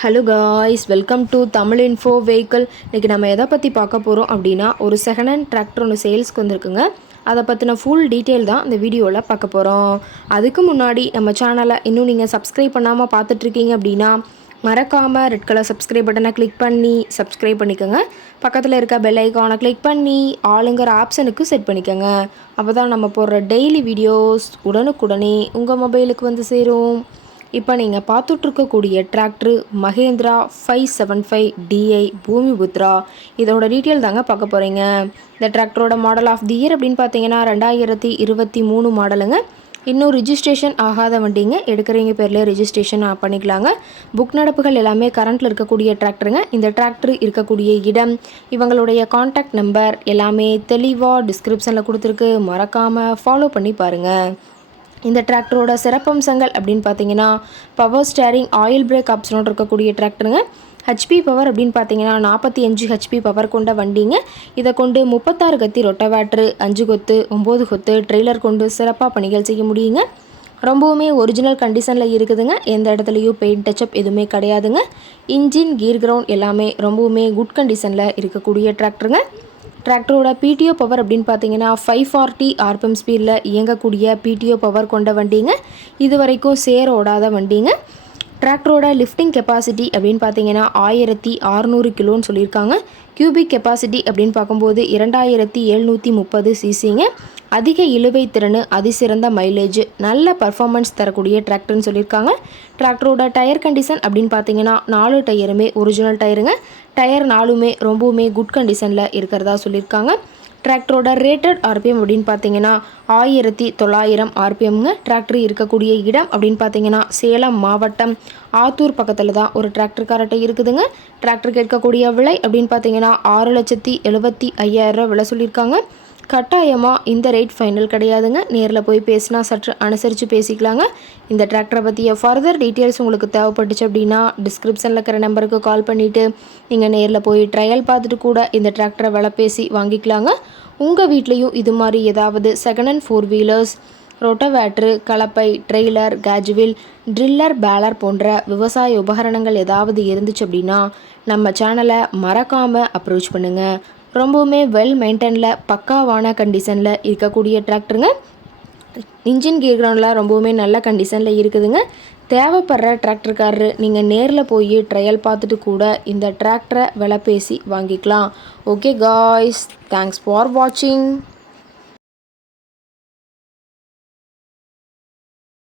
Hello guys, welcome to Tamil info vehicle. இன்றைக்கி நம்ம எதை பற்றி பார்க்க போகிறோம் அப்படின்னா, ஒரு செகண்ட் ஹேண்ட் டிராக்டர் ஒன்று சேல்ஸ்க்கு வந்திருக்குங்க. அதை பற்றின ஃபுல் டீட்டெயில் தான் இந்த வீடியோவில் பார்க்க போகிறோம். அதுக்கு முன்னாடி நம்ம சேனலை இன்னும் நீங்கள் சப்ஸ்கிரைப் பண்ணாமல் பார்த்துட்ருக்கீங்க அப்படின்னா மறக்காமல் ரெட் கலர் சப்ஸ்கிரைப் பட்டனை கிளிக் பண்ணி சப்ஸ்கிரைப் பண்ணிக்கோங்க. பக்கத்தில் இருக்க பெல் ஐக்கானை கிளிக் பண்ணி ஆளுங்கிற ஆப்ஷனுக்கு செட் பண்ணிக்கோங்க. அப்போ தான் நம்ம போடுற டெய்லி வீடியோஸ் உடனுக்குடனே உங்கள் மொபைலுக்கு வந்து சேரும். இப்போ நீங்கள் பார்த்துட்ருக்கக்கூடிய டிராக்டரு மகேந்திரா 575 டிஐ பூமிபுத்ரா. இதோட டீட்டெயில் தாங்க பார்க்க போகிறீங்க. இந்த டிராக்டரோட மாடல் ஆஃப் தி இயர் அப்படின்னு பார்த்தீங்கன்னா 2023 மாடலுங்க. இன்னும் ரிஜிஸ்ட்ரேஷன் ஆகாத வண்டிங்க. எடுக்கிறவங்க பேர்லேயே ரிஜிஸ்ட்ரேஷன் பண்ணிக்கலாங்க. புக் நடப்புகள் எல்லாமே கரண்ட்டில் இருக்கக்கூடிய டிராக்டருங்க. இந்த டிராக்டர் இருக்கக்கூடிய இடம், இவங்களுடைய காண்டாக்ட் நம்பர் எல்லாமே தெளிவாக டிஸ்கிரிப்ஷனில் கொடுத்துருக்கு. மறக்காமல் ஃபாலோ பண்ணி பாருங்கள். இந்த டிராக்டரோட சிறப்பம்சங்கள் அப்படின்னு பார்த்தீங்கன்னா, பவர் ஸ்டேரிங், ஆயில் பிரேக் ஆப்ஷனோடு இருக்கக்கூடிய டிராக்டருங்க. ஹெச்பி பவர் அப்படின்னு பார்த்தீங்கன்னா 45 ஹெச்பி பவர் கொண்ட வண்டிங்க. இதை கொண்டு 36 கத்தி ரொட்டவேட்ரு, 5 கொத்து, 9 கொத்து ட்ரெய்லர் கொண்டு சிறப்பாக பணிகள் செய்ய முடியுங்க. ரொம்பவுமே ஒரிஜினல் கண்டிஷனில் இருக்குதுங்க. எந்த இடத்துலையும் பெயிண்ட் டச்சப் எதுவுமே கிடையாதுங்க. இன்ஜின், கீர் கிரவுண்ட் எல்லாமே ரொம்பவுமே குட் கண்டிஷனில் இருக்கக்கூடிய டிராக்டருங்க. டிராக்டரோட பிடிஓ பவர் அப்படின்னு பார்த்தீங்கன்னா 540 ஆர்பிஎம் ஸ்பீடில் இயங்கக்கூடிய பிடிஓ பவர் கொண்ட வண்டிங்க. இது வரைக்கும் சேர் ஓடாத வண்டிங்க. டிராக்டரோட லிஃப்டிங் கெப்பாசிட்டி அப்படின்னு பார்த்தீங்கன்னா 1600 கிலோன்னு சொல்லியிருக்காங்க. கியூபிக் கெப்பாசிட்டி அப்படின்னு பார்க்கும்போது 2730 சிசிங்க. அதிக இழுவை திறன், அதிசிறந்த மைலேஜ், நல்ல பர்ஃபார்மன்ஸ் தரக்கூடிய டிராக்டர்னு சொல்லியிருக்காங்க. டிராக்டரோட டயர் கண்டிஷன் அப்படின்னு பார்த்தீங்கன்னா 4 டயருமே ஒரிஜினல் டயருங்க. டயர் 4மே ரொம்பவுமே குட் கண்டிஷனில் இருக்கிறதா சொல்லியிருக்காங்க. டிராக்டரோட ரேட்டட் ஆர்பிஎம் அப்படின்னு பார்த்தீங்கன்னா 1900 ஆர்பிஎம்ங்க. டிராக்டர் இருக்கக்கூடிய இடம் அப்படின்னு பார்த்தீங்கன்னா சேலம் மாவட்டம் ஆத்தூர் பக்கத்தில் தான் ஒரு டிராக்டர் கரெக்டாக இருக்குதுங்க. டிராக்டர் கேட்கக்கூடிய விலை அப்படின்னு பார்த்தீங்கன்னா 6,75,000 விலை சொல்லியிருக்காங்க. கட்டாயமாக இந்த ரேட் ஃபைனல் கிடையாதுங்க. நேரில் போய் பேசினா சற்று அனுசரித்து பேசிக்கலாங்க. இந்த டிராக்டரை பற்றிய ஃபர்தர் டீட்டெயில்ஸ் உங்களுக்கு தேவைப்பட்டுச்சு அப்படின்னா டிஸ்கிரிப்ஷனில் இருக்கிற நம்பருக்கு கால் பண்ணிவிட்டு நீங்கள் நேரில் போய் ட்ரையல் பார்த்துட்டு கூட இந்த டிராக்டரை விலை பேசி வாங்கிக்கலாங்க. உங்கள் வீட்லேயும் இது மாதிரி ஏதாவது செகண்ட் ஹேண்ட் 4 வீலர்ஸ், ரொட்டவேட்ரு, கலப்பை, ட்ரெய்லர், கேஜ்வில், ட்ரில்லர், பேலர் போன்ற விவசாய உபகரணங்கள் ஏதாவது இருந்துச்சு அப்படின்னா நம்ம சேனலை மறக்காமல் அப்ரோச் பண்ணுங்கள். ரொம்பவுமே வெல் மெயின்டைனில் பக்காவான கண்டிஷனில் இருக்கக்கூடிய டிராக்டருங்க. இன்ஜின் கீர் கிரவுண்டில் ரொம்பவுமே நல்ல கண்டிஷனில் இருக்குதுங்க. தேவைப்படுற டிராக்டர்காரரு நீங்கள் நேரில் போய் ட்ரையல் பார்த்துட்டு கூட இந்த டிராக்டரை விலை பேசி வாங்கிக்கலாம். ஓகே காய்ஸ், தேங்க்ஸ் ஃபார் வாட்சிங்.